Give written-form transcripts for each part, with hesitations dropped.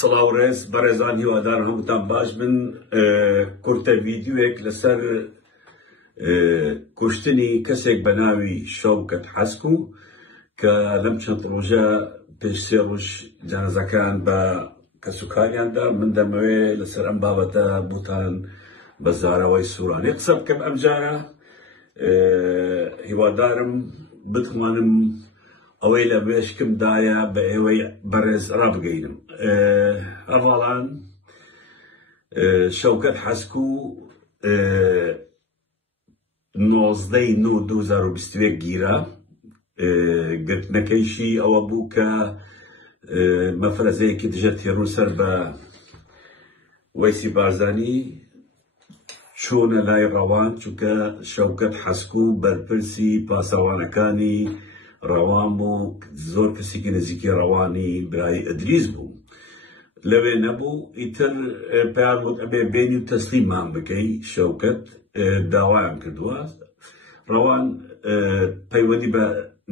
سلااوڕێز بەڕێزان هیوادارم هەمووتان باش بن. کورتە ڤیدیۆیەک لەسەر کوشتنی کەسێک بە ناوی شەوکەت حەسکوو کە لەم چەند ڕۆژە پێش 3 ڕۆژ جانازەکان بە کەسوکاریاندا من دەمەوێ لەسەر ئەم بابەتە بوتان بە زاراوەی سوورانی قسە بکەم. ئەم جارە هیوادارم بتوانم ئەوەی لە بێشکمدایە بە ئێوەی بەڕێز ڕابگەینم. ئەڤاڵان شەوکەت حەسکوو 19/9/2021 گیرە. گرتنەکەیشی ئەوە بوو کە مەفرەزەیەکی دژە تێڕوو سەر بە وەیسی بارزانی چۆنە لای ڕەوان، چونکە شەوکەت حەسکوو بەرپرسی پاسەوانەکانی ڕەوان بوو، زۆر کەسێکی نزیکی ڕەوانی برای ئەدریس بوو. لەوێ نەبوو، ئیتر پێیان وت ئەبێ بێنی و تەسلیممان بکەی. شەوکەت داوایان کردووە. ڕەوان پەیوەندی بە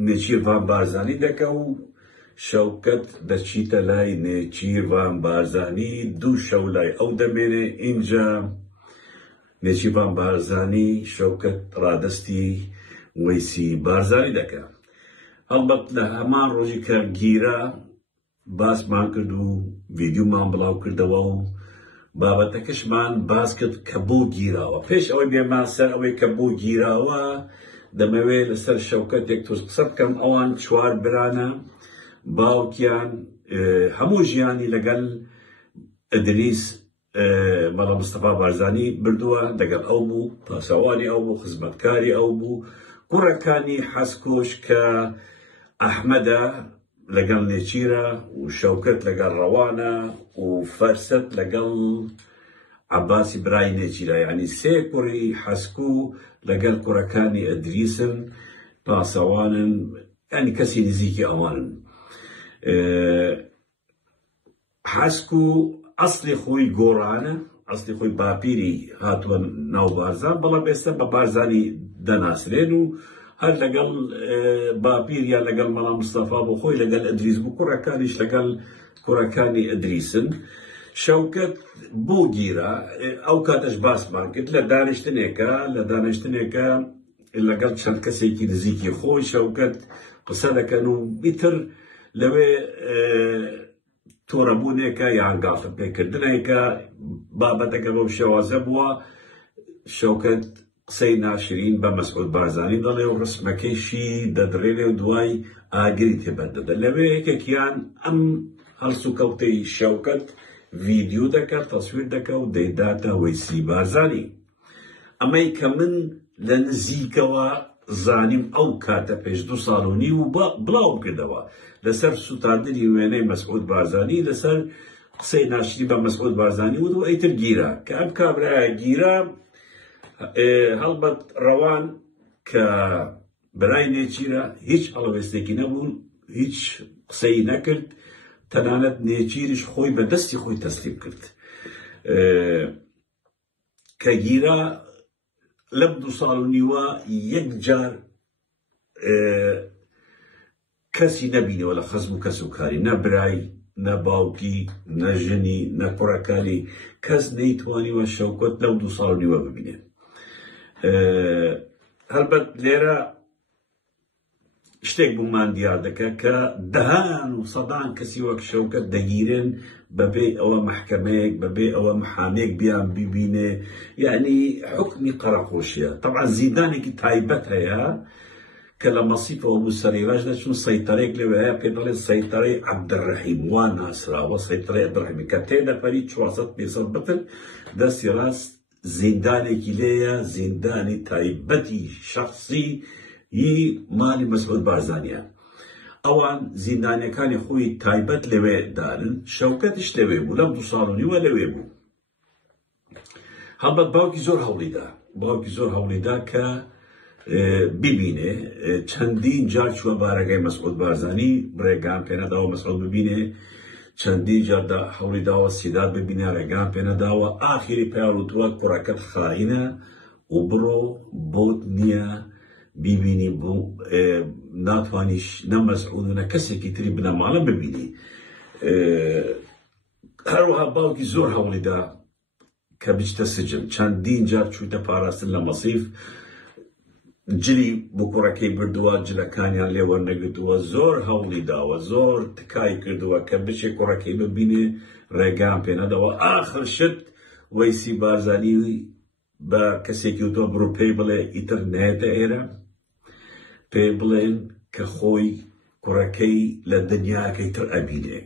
نێچیروان بارزانی دەکە و شەوکەت دەچیتە لای نێچیروان بارزانی. 2 شەو لای ئەو دەمێنێ. ئینجا نێچیروان بارزانی شەوکەت ڕادەستی وەیسی بارزانی دەکە. هەڵبەت لە هەمان ڕۆژی کە گیرە باسمان کرد و ڤیدیۆمان بڵاو کردەوە و بابەتەکەشمان باس کرد کە بۆ گیراوە. پێش ئەوەی بێمان سەر ئەوەی کە بۆ گیراوە، دەمەوێت لەسەر شەوکەتێک تووش قسە بکەم. ئەوان 4 برانە. باوکیان هەموو ژیانی لەگەڵ ئەدریس مەڵە مستەفا بارزانی بردووە، لەگەڵ ئەو بوو، پاسەوانی ئەو بوو، خزمەتکاری ئەو بوو. کوڕەکانی حەسکۆش کە ئەحمەدە لەگەڵ نێچیرە و شەوکەت لەگەڵ ڕەوانە و فەرسەت لەگەڵ عەباسی برای نێچیرە. یعنی 3 کوڕی حەسکوو لەگەڵ کوڕەکانی ئەدریسن، پاسەوانن، یعنی کەسی نزیکی ئەوانن. حەسکوو ئەسڵی خۆی گۆڕانە، ئەسڵی خۆی باپیری هاتووە ناو بارزان، بەڵام ئێستا بە بارزانی دەناسرێن و هەر لەگەڵ باپیر یا لەگەڵ مەڵا مستەفا بۆ خۆی لەگەڵ ئەدریس بوو. کوڕەکانیش لەگەڵ کوڕەکانی ئەدریسن. شەوکەت بۆ گیرە، ئەو کاتەش باسمان کرد لە دانیشتنێکە لەگەڵ چەند کەسێکی نزیکی خۆی شەوکەت قسە دەکەن و بیتر لەوێ تۆڕەبوونێکە یان گاڵتەپێکردنێکە بابەتەکە بەو شێوازە بووە. شەوکەت قسەی ناشرین بە مەسعود بارزانی دەڵێ و ڕسمەکەیشی دەدرێنێ و دوای ئاگری تێبەردەدە. لەوێ یەکێکیان ئەم هەڵسوکەوتەی شەوکەت ڤیدیۆ دەکات، تەسویر دەکە و دەیداتە وەیسی بارزانی. ئەمەی کە من لە نزیکەوە زانیم ئەو کاتە پێش 2 ساڵ و نیو بڵاو کردەوە لەسەر سوتاندنی وێنەی مەسعود بارزانی، لەسەر قسەی ناشری بە مەسعود بارزانی و ئەیتر گیرە کە ئەم کابرایە گیرە. هەڵبەت ڕەوان کە برای نێچیرە هیچ هەڵەوێستێکی نەبوون، هیچ قسەی نەکرد، تەنانەت نێچیریش خۆی بە دەستی خۆی تەسلیم کرد. کە گیرە لەم 2 ساڵ و نیوە یەکجار کەسی نەبینەوە لە خەزم و کەسوکاری، نە برای، نە باوکی، نە ژنی، نە کوڕەکانی، کەس نەیتوانیوە شەوکەت لەو 2 ساڵ و نیوە ببینێ. هەڵبەت لێرە شتێک بوومان دیار دەکە کە دەهان و سەدان کەسی وەک شەوکەت دەگیرن بەبێ ئەوە محکەمەیەک، بەبێ ئەوە محامێک بیان ببینێ، یعنی حکمی قەرەخۆشیە. طبعا زیندانێکی تایبەت هەیە کە لە مەسیفەوە بوو سەرێڕاش دەچون، سەیتەرێک لەوێ هەیە پێ دەڵێن سەیتەرەی عەبدەڕەحیم، وا ناسراوە سەیتەرەی عەبدەڕەحیم کە تێ نەفەری 400-500 بتر دەستی ڕاست زیندانێکی لێیە، زیندانی تایبەتی شەخصی هی مالی مەسعود بارزانیە. ئەوان زیندانەکانی خۆی تایبەت لەوێ دارن. شەوکەتش لەوێ بوو، لەم 2 ساڵ و نیوە لەوێ بوو. هەڵبەت باوکی زۆر هەوڵیدا کە ببینێ. چەندین جار چووە بارەکەی مەسعود بارزانی، ڕێگان پێ نەداوە مەسعود ببینێ. چەندین جاردا هەوڵی داوە سیدات ببینێ، ڕێگان پێ نەداوە. ئاخری پێیاوتووە کوڕەکەت خائینە و بڕۆ بۆت نییە ببینی، بۆ ناتوانیش نە مەسعود و نە کەسێکی تری بنەماڵە ببینی. هەروەها باوکی زۆر هەوڵیدا کە بچتە سجن چەندین جار چوویتە پاراستن لە مەسیف جلی بۆ کوڕەکەی بردووە جلەکانیان لێ وەرنەگرتووە زۆر هەوڵی داوە زۆر تکای کردووە کە بچێ کوڕەکەی ببینێ ڕێگان پێ نەداوە ئاخر شت وەیسی بارزانی بە کەسێکی وتۆ بڕوو پێی بڵێ ئیتر نێتە ئێرە پێی بڵێن کە خۆی کوڕەکەی لە دنیاکەی تر ئەبینێ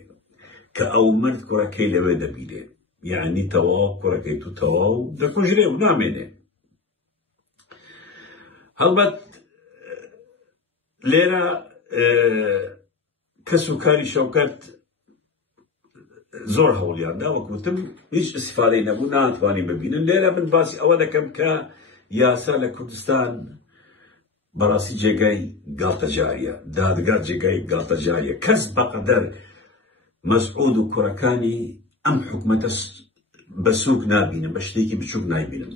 کە ئەو مرد کوڕەکەی لەوێ دەبینێ یعنی تەواو کوڕەکەی تو تەواو دەکوژرێ و نامێنێ هەڵبەت لێرە کەس و کاری شەوکەت زۆر هەوڵیاندا وەکوتم هیچ ئیسفادەی نەبوو ناتوانی ببینن لێرە من باسی ئەوە دەکەم کە یاسا لە کوردستان بەڕاستی جێگای گاڵتەجاریە دادگا جێگای گاڵتەجاریە کەس بەقەدەر مەسعود و کوڕەکانی ئەم حکومەتە بە سووک نابینن بە شتێکی بچووک نایبینن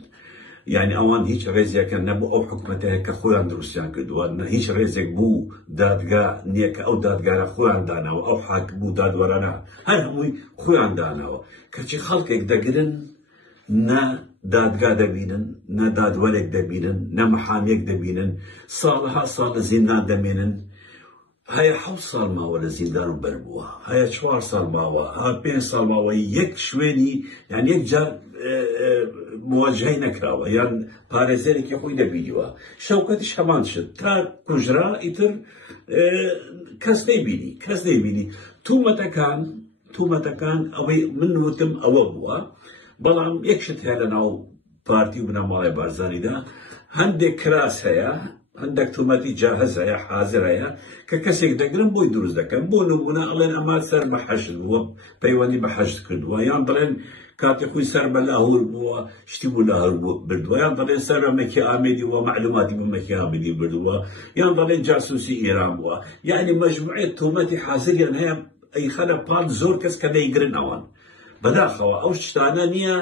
یعنی ئەوان هیچ ڕێزێکە نەبوو ئەو حکومەتەیە کە خۆیان دروستیان کردووە هیچ ڕێزێک بوو دادگا نییە کە ئەو دادگارە خۆیان داناوە ئەو حاکم و دادوەرانە هەر هەمووی خۆیان داناوە کەچی خەڵکێک دەگرن نە دادگا دەبینن نە دادوەرێک دەبینن نە مەحامێک دەبینن ساڵها ساڵ لە زیندان دەمێنن هەیە 7 ساڵ ماوە لە زیندان و بەربووە هەیە 4 ساڵ ماوە 5 ساڵ ماوە یەک شوێنی یان یەک جار مواجهەی نەکراوە یان پارێزەرێکی خۆی دەبینیوە شەوکەتیش هەمان شت تا کوژرا ئیتر کەس نەیبینی تومەتەکان ئەوەی من وتم ئەوە بووە بەڵام یەک شت هەیە لە ناو پارتی و بنەماڵی بارزانیدا هەندێک کراس هەیە هەندێک تومەتی جاهز هەیە حازر هەیە کە کەسێک دەگرن بۆی دروست دەکەن بۆ نمونە ئەڵێن ئەما سەر بە حەشت بووە پەیوەندی بە حەشت کردووە یان بڵێن کاتێک خۆی سەر بە لاهور بووە شتی بوو لاهور بردووە یان دەڵێن سەر بە مەکی ئامێدی وە معلوماتی بۆ مەکی ئامێدی بردووە یان دەڵێن جاسوسی ئێران بووە یعنی مەجموعەیە تۆمەتی حازریان هەیە ئەی خەلە پاڵ زۆر کەس کە دەیگرن ئەوان بەداخەوە ئەو شتانە نییە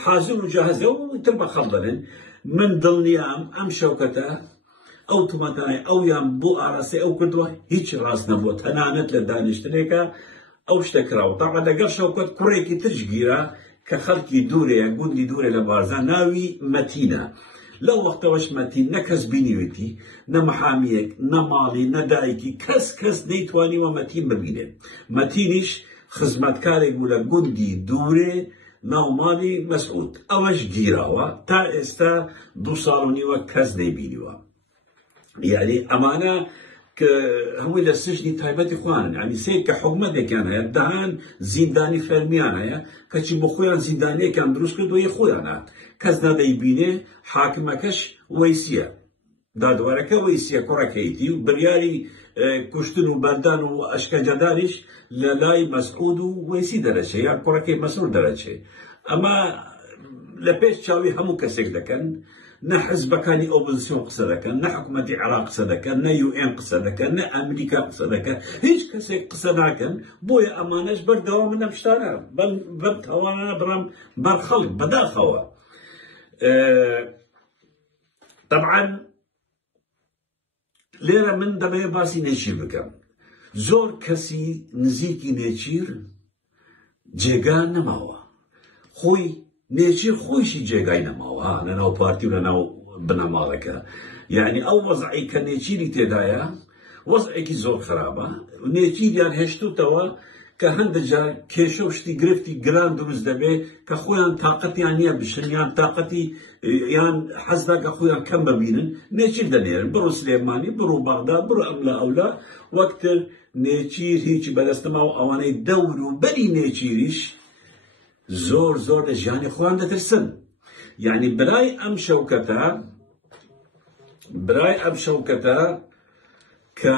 حازر و جاهزە و تر بە خەڵ دەڵێن من دڵنیام ئەم شەوکەتە ئەو تومەتانەی ئەویان بۆ ئاراستی ئەو کردووە هیچ ڕاست نەبووە تەنانەت لە دانیشتنێکە ئەو شتە کراوە تاقە لەگەڵ شەوکەت کوڕێکی ترش گیرە کە خەڵکی دوورەیە گوندی دوورێ لە بارزان ناوی مەتینە لەو وەختەوەش مەتین نە کەس بینیوێتی نە مەحامیەک نە ماڵی نە دایکی کەس نەیتوانیوە مەتین ببینێت مەتینیش خزمەتکارێک بوو لە گوندی دوورێ ناوماڵی مەسعود ئەوەش گیراوە تا ئێستا 2 ساڵ و نیوە کەس نەیبینیوە یعنی ئەمانە کە هەمووی لە سژنی تایبەتی خوانن ینی سێ کە حکومەتێکیان هەیە داهان زیندانی فەرمیان هەیە کەچی بۆ خۆیان زیندانیەکیان دروست کردووە خۆیانە کەس نەدەیبینێ حاکمەکەش وەیسیە دادوەرەکە وەیسیە کوڕەکەیتی و بڕیاری کوشتن و بەردان و ئەشکەنجەداریش لە لای مەسعود و وەیسی دەرەچێ یان کوڕەکەی مەسعود دەرەچێ ئەمە لە پێش چاوی هەموو کەسێک دەکەن نە حزبەکانی ئۆپۆزیسیۆن قسە دەکەن نە حکومەتی عێراق قسە دەکەن نە UN قسە دەکەن نە ئەمریکا قسە دەکەن هیچ کەسێک قسە ناکەن بۆیە ئەمانەش بەردەوام لەم شتانە بەم تاوانانە بڕام بەر خەڵک بەداخەوە طبعا لێرە من دەبێت باسی نێچیر بکەم زۆر کەسی نزیکی نێچیر جێگان نەماوە خۆی نێچیر خۆیشی جێگای نەماوە لەناو پارتی و لەناو بنەماڵەکە یعنی ئەو وەزعی کە نێچیری تێدایە وەزعێکی زۆر خراپە نێچیریان هێشتوتەوە کە هەندێک جار کێشە و شتی گرفتی گران دروست دەبێت کە خۆیان تااقەتیان نییە بشن یان تااقەتی یان حەزدا کە خۆیان کەم ببینن نێچیر دەنێرن بڕۆ سلێمانی بڕۆ بەغداد بڕۆ ئەملا ئەولا وەکتر نێچیر هیچی بەدەستەماوە ئەوانەی دەور و بەری نێچیریش زۆر لە ژیانی خۆیان دەترسن یعنی برای ئەم شەوکەتە کە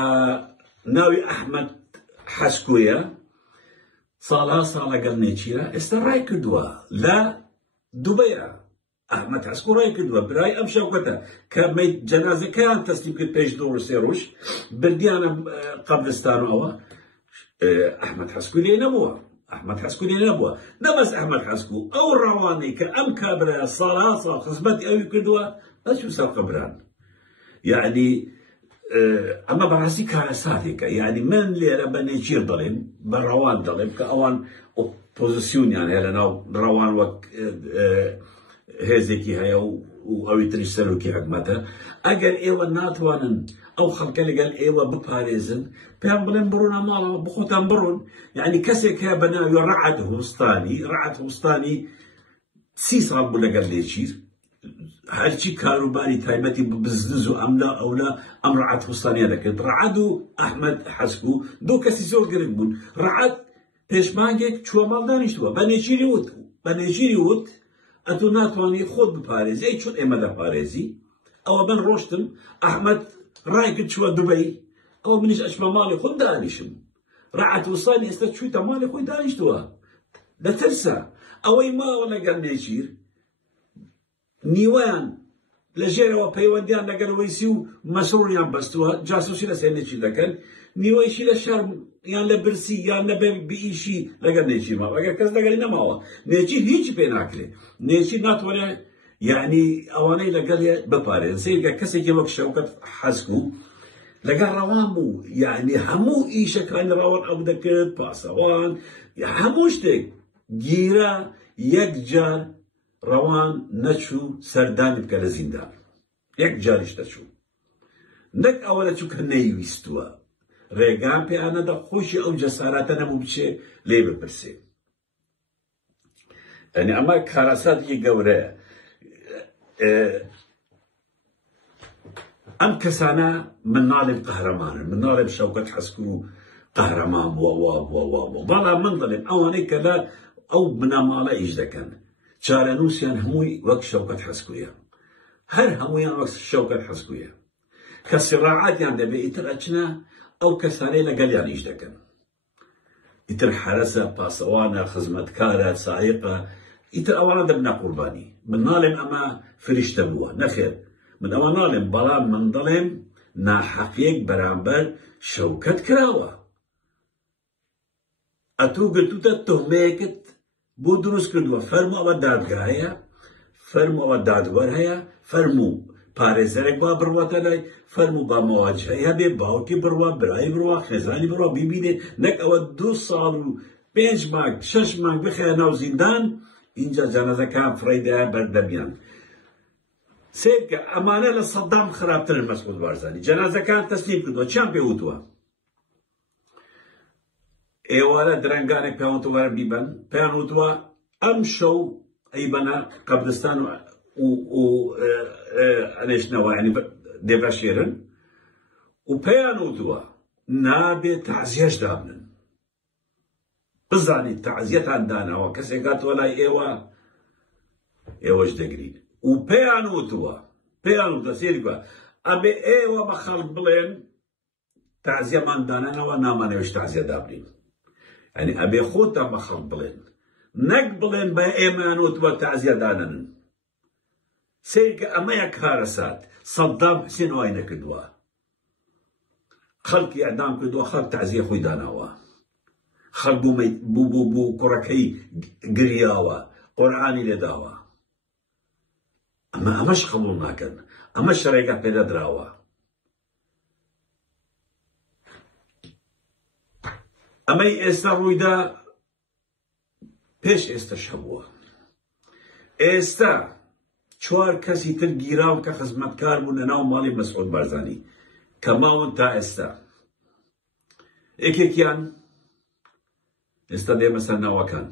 ناوی ئەحمەد حەسکویە ساڵها ساڵ لەگەڵ نێچیرە ئێستا ڕای کردووە لە دووبەیە ئەحمەد حەسکو ڕای کردووە برای ئەم شەوکەتە کە جەنازەکەیان تەسلیم کرد پێش 2 ڕۆژ بردیانە قەبرستان و ئەوە ئەحمەد حەسکو لێ نەبووە نەبەس ئەحمەد حەسکو ئەو ڕاوانەی کە ئەم کابرایە ساڵها ساڵ خزمەتی ئەوی کردووە ئەچوو سەر قەبران یعنی ئەمە بەڕاستی کارە ساتێکە یعنی من لێرە بە نێچیر دەڵێم بە ڕەوان دەڵێم کە ئەوان بوزيسيون يعني هلا روان وك هزيكي هيا او يتريش سلوكي حكمتها اگر ايوه ناتوانن او خلق اللي قال ايوه بباريزن بهم بلن برونا مالا بخوتان برون يعني كسك يا بنا رعد هوستاني 30 سال بولا قال لي شير هالشي كاروباري تايمتي بزنزو ام لا او لا ام رعد هوستاني هذاك رعدو احمد حسكو دو كسي زول قريبون رعد پشمانگێک چووە ماڵ دانیشتووە بەنێژیری وت ئەتو ناتوانانی خۆت بپارێزی چون ئێمە دەپارێزی ئەوە من ڕۆشتم ئەحمەد ڕای کرد چووە دوبەی ئەوە منیش ئەچمە ماڵی خۆم دانیشم ڕەعەت وسانی ئێستا چوویتە ماڵی خۆی دانیشتووە دەترسە ئەوەی ماوە لەگەڵ نێژیر نیوەیان لەژێرەوە پەیوەندیان لەگەڵ وەیسی و مەسڕوریان بەستووە جاسوسی لەسەر نێچیر دەکەن نیوەیشی لە شەرم یان لە برسی یان لە بئیشی لەگەڵ نێچیر ماوە ئەگەر کەس لەگەڵی نەماوە نێچیر هیچی پێ ناکرێت نێچیر ناتوانێت یعنی ئەوانەی لەگەڵ بپارێزن سەیرگە کەسێکی وەک شەوکەت حەسکو لەگەڵ ڕەوان بوو یعنی هەموو ئیشەکانی ڕەوان ئەو دەکرد پاسەوان هەموو شتێک گیرە یەکجار ڕەوان نەچوو سەردانی بکە لە زیندان یەک جاریش دەچوو نەک ئەوە دەچوو کە نەیویستووە ڕێگان پێیانەدا خۆشی ئەو جەسارەتە نەبوو بچێ لێ بپرسێ یعنی ئەمە کارەساتێکی گەورەیە ئەم کەسانە من ناڵێم قەهرەمانن من ناڵێم شەوکەت حەسکو قەهرەمان بووە بەڵام من دەڵێم ئەوانەی کە لە ئەو بنەماڵە ئیش دەکەن چارەنووسیان هەمووی وەک شەوکەت حەسکویە هەر هەموویان وەک شەوکەت حەسکویە کە سیڕاعاتیان دەبێت ئیتر ئەچنە ئەو کەسانەی لەگەڵیان ئیش دەکەن ئیتر حرەسە پاسەوانە خزمەتکارە سایقە ئیتر ئەوانە دەبنە قوربانی من ناڵێم ئەمە فریشتە بووە نەخێر من ئەوە ناڵێم بەڵام من دەڵێم ناحەقیەک بەرامبەر شەوکەت کراوە ئەتوو گرتوتە تۆمەیەکت بۆ دروست کردووە فەرموو ئەوە دادگا هەیە فەرموو ئەوە دادوەر هەیە فەرموو پارێزەرێک با بڕواتە لای فەرموو با مەواجهەی هەبێ باوکی بڕوا برایی بڕوا خێزانی بڕوا بیبینێ نەک ئەوە 2 ساڵ و 5 مانگ 6 مانگ بخەیە ناو زیندان اینجا جەنازەکان فڕەیدایە بەردەمیان سێکە ئەمانە لە سەدام خراپترن مەسعود بارزانی جەنازەکان تەسلیم کردووە چیان پێ وتووە ئێوارە درەنگانێک پێیان وتووە بیبەن پێیان وتووە ئەم شەو ئەیبەنە قەبرستان و ئەنێشنەوە ینی دێبەشێرن و پێیان وتووە نابێت تەعزیەش دابنن بزانیت تەعزیەتان داناوە کەسێک هاتووە لای ئێوەش دەگرین و پێیان وتووە سێری بە ئەبێ ئێوە بە خەڵک بڵێن تەعزیەمان دانانەوە نامانەوێش تەعزیە دابنین ینی ئەبێ خۆتان بە خەڵک بڵێن نەک بڵێن بە ئێمەیان وتووە تەعزیە دانەن سێکە ئەمەیە کارەسات سەدام حسێن وای نەکردووە خەڵکی ئەعدام کردووە خەڵک تەعزیە خۆی داناوە خەڵک بوو کوڕەکەی گریاوە قورئانی لێداوە ئەمەش قبوڵ ناکەن ئەمەش ڕێگا پێدەدراوە ئەمەی ئێستا ڕوویدا پێش ئێستەش هەبووە ئێستا 4 کەسی تر گیراون کە خزمەتکار بوون لەناو ماڵی مەسعود بارزانی کە ماون تا ئێستا یەکێکیان ئێستا دێمە سەر ناوەکان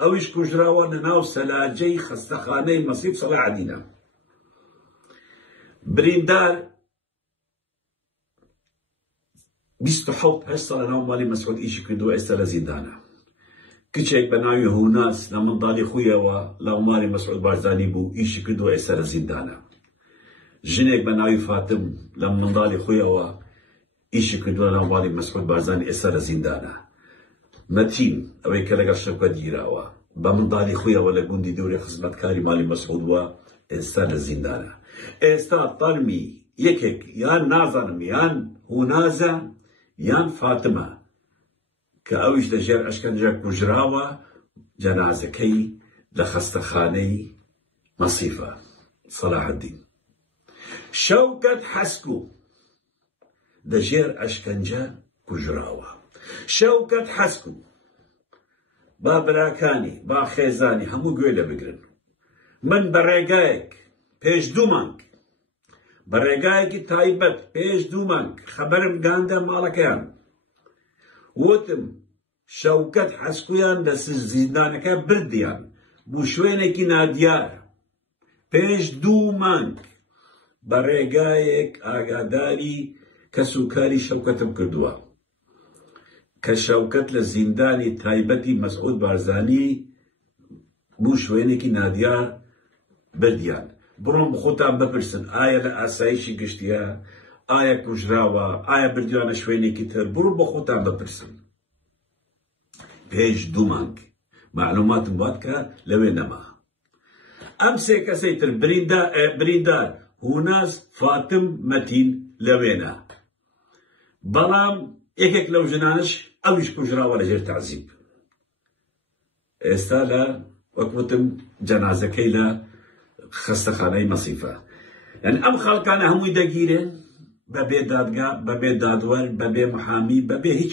ئەویش کوژراوە لەناو سەلاجەی خەستەخانەی مەسیب سەلاحەدینە بریندار 27 ساڵ لەناو ماڵی مەسعود ئیشی کردووە ئێستا لە زیندانە کچێک بە ناوی هوناس لە منداڵی خویەوە لە ماڵی مەسعود بارزانی بوو ئیشی کردووە ئێستا لە زیندانە ژنێک بە ناوی فاتم لە منداڵی خویەوە ئیشی کردووە لە ماڵی مەسعود بارزانی ئێستا لە زیندانە مەتین ئەوەی کە لەگەڵ شەوکەت گیراوە بە منداڵی خویەوە لە گوندی دەوری خزمەتکاری ماڵی مەسعود وە ئێستا لە زیندانە ئێستا تەڵمی یەکێک یان نازانم یان هونازە یان فاتمە کە ئەویش لەژێر ئەشکەنجە کوژراوە جەنازەکەی لە خەستەخانەی مەسیفە سەلاحەدین شەوکەت حەسکو لەژێر ئەشکەنجە کوژراوە شەوکەت حەسکو با براکانی با خێزانی هەموو گوێ لێ بگرن من بە ڕێگایەک پێش 2 مانگ بە ڕێگایەکی تایبەت پێش 2 مانگ خەبەرم گاندە ماڵەکەیان وتم شەوکەت حەسکویان لە زیندانەکە بردیان بوو شوێنێکی نادیار پێش 2 مانگ بە ڕێگایەک ئاگاداری کەس و کاری شەوکەتم کردووە کە شەوکەت لە زیندانی تایبەتی مەسعود بارزانی بوو شوێنێکی نادیار بردیان بڕۆن بخۆتان بپرسن ئایا لە ئاسایشی گشتیە ئایا کوژراوە ئایا بردیانە شوێنێکی تر بڕۆن بخۆتان بپرسن پێش 2 مانگ معلوماتم وات کە لەوێ نەما ئەم سێ کەسەی تر بریندار هوناز فاتم مەتین لەوێنە بەڵام یەکێک لەو ژنانش ئەویش کوژراوە لەژێر تەعزیب ئێستا لە وەکوتم جەنازەکەی لە خەستەخانەی مەسیفە یعنی ئەم خەڵکانە هەمووی دەگیرێن بەبێ دادگا بەبێ دادوەر بەبێ محامی بەبێ هیچ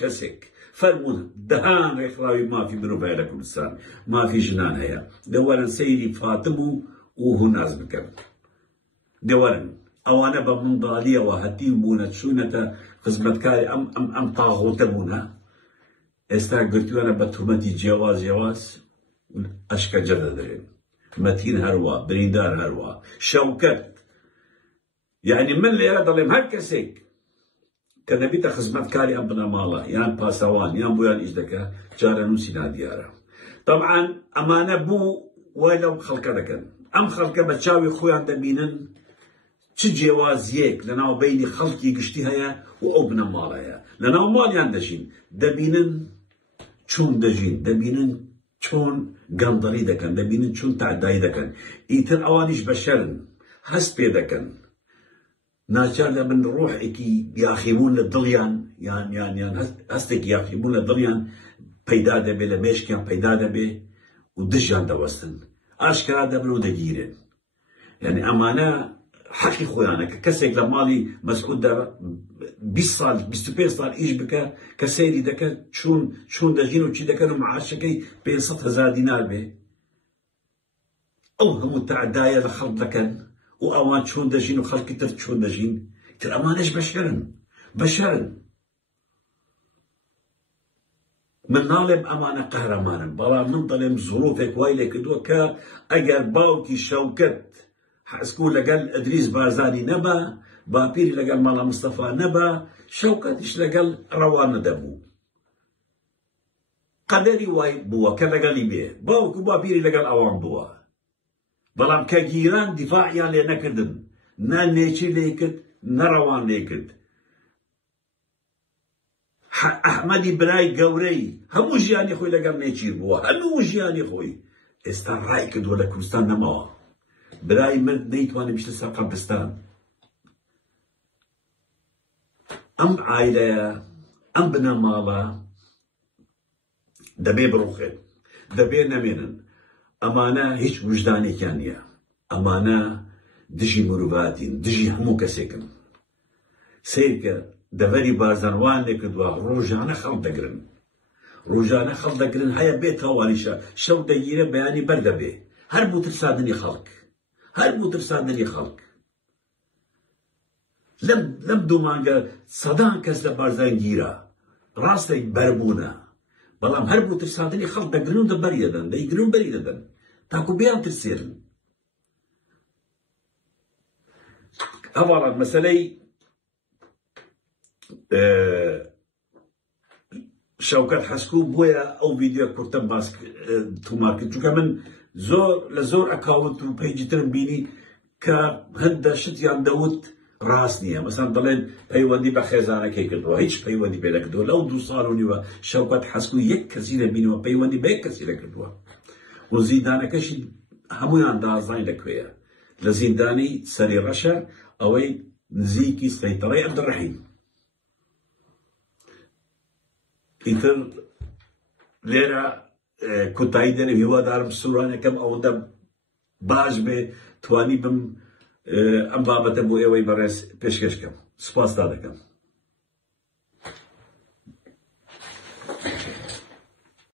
کەسێک فەرموون دەهان ڕێکخراوی مافی مرۆڤایە لە کوردستان مافی ژنان هەیە دەوەرن سەیری فاتم و هوناز بکەن دەوەرن ئەوانە بە منداڵیەوە هەتیم بوونە چوونەتە خزمەتکاری ئەم تاغوتە بوونە ئێستا گرتووانە بە تومەتی جیاواز ئەشکەنجە دەدرێن مەتین هەروە بریندار هەروە شەوکەت یعنی من لێرە دەڵێم هەر کەسێک کە دەبیتە خزمەتکاری ئەم بنەماڵە یان پاسەوان یان بۆیان ئیش دەکە جارە نووسی نادیارە طبعا ئەمانە بوو وای لەو خەڵکە دەکەن ئەم خەڵکە بە چاوی خۆیان دەبینن چ جێوازیەک لە ناوبەینی خەڵکی گشتی هەیە و ئەو بنەماڵەیە لە ناو ماڵیان دەژین دەبینن چۆن دەژین دەبینن چۆن گەندەڵی دەکەن دەبینن چۆن تەعدایی دەکەن ئیتر ئەوانیش بەشەرن هەست پێ دەکەن ناچار دەبن ڕۆحێکی یاخیبوون لە دڵیان یان هەستێکی یاخیبوون لە دڵیان پەیدا دەبێ لە مێشکیان پەیدا دەبێ و دژیان دەوەستن ئاشکرا دەبن و دەگیرن یعنی ئەمانە حەقی خۆیانە کە کەسێک لە ماڵی مەسعوددا 20 ساڵ 25 ساڵ ئیش بکە کە سەیری دەکە چۆن دەژین و چی دەکەن و معاشەکەی 500,000 دینار بێ ئەو هەموو تەعدایە لە خەڵک دەکەن و ئەوان چۆن دەژین و خەڵکی تر چۆن دەژین تر ئەمانەش بەشەرن من ناڵێم ئەمانە قەهرەمانن بەڵام من دەڵێم زۆرۆفێک وای لێ کردووە کە ئەگەر باوکی شەوکەت حەسکوو لەگەڵ ئەدریس بارزانی نەبا باپیری لەگەڵ مەڵە مستەفا نەبا شەوکەتیش لەگەڵ ڕەوان نەدەبوو قەدەری وای بووە کە لەگەڵی بێ باوکو باپیری لەگەڵ ئەوان بووە بەڵام کە گیران دیفاعیان لێ نەکردن نە نێچی لێ کرد نە ڕەوان لێ کرد ئەحمەدی برای گەورەی هەموو ژیانی خۆی لەگەڵ نێچیر بووە هەموو ژیانی خۆی ئێستا ڕای کردووە لە کوردستان نەماوە برای مرد نەیتوانێت بچێتە سەر قەبرستان ئەم عایلەیە ئەم بنەماڵە دەبێ بڕوخێت دەبێ نەمێنن ئەمانە هیچ وجدانێکیان نییە ئەمانە دژی مرۆڤاتین دژی هەموو کەسێکن سیرکە دەڤەری بارزانوان لێ کردووە ڕۆژانە خەڵ دەگرن هەیە بێت تاوانیشە شەو دەگیرە بەیانی بەردەبێ هەر بوو ترساندنی خەڵک لەم 2 مانگە سەدان کەس لە بارزان گیرە ڕاستەی بەربوونە بەڵام هەر بوو ترساندنی خەڵک دەگرن و بەری دەدەن تاکو بیان ترسێرن هەواڵات مەسەلەی شەوکەت حەسکوو بۆیە ئەو ڤیدیۆ کورتە باس تومار کرد چونکە من لە زۆر ئەکاونت و پەیجی ترم بینی کە هەندە شتیان دەوت ڕاست نییە مەسەڵەن دەڵێن پەیوەندی بە خێزانەکەی کردووە هیچ پەیوەندی پێ نەکردووە لەو 2 ساڵ و نیوە شەوکەت حەسکوو یەک کەسی نەبینیوە پەیوەندی بە یەک کەسی نەکردووە و زیندانەکەشی هەمویان دازانی لەکوێیە لە زیندانی سەری ڕەشە ئەوەی نزیکی سەیتەڕەی عەبدوڕەحیم ئیتر لێرە کۆتایی دەنێ هیوادارم سوورانەکەم ئەوەندە باش بێ توانی بم ئەم بابەتە بۆ ئێوەی بەڕێز پێشکەشکەم سوپاس دەکەم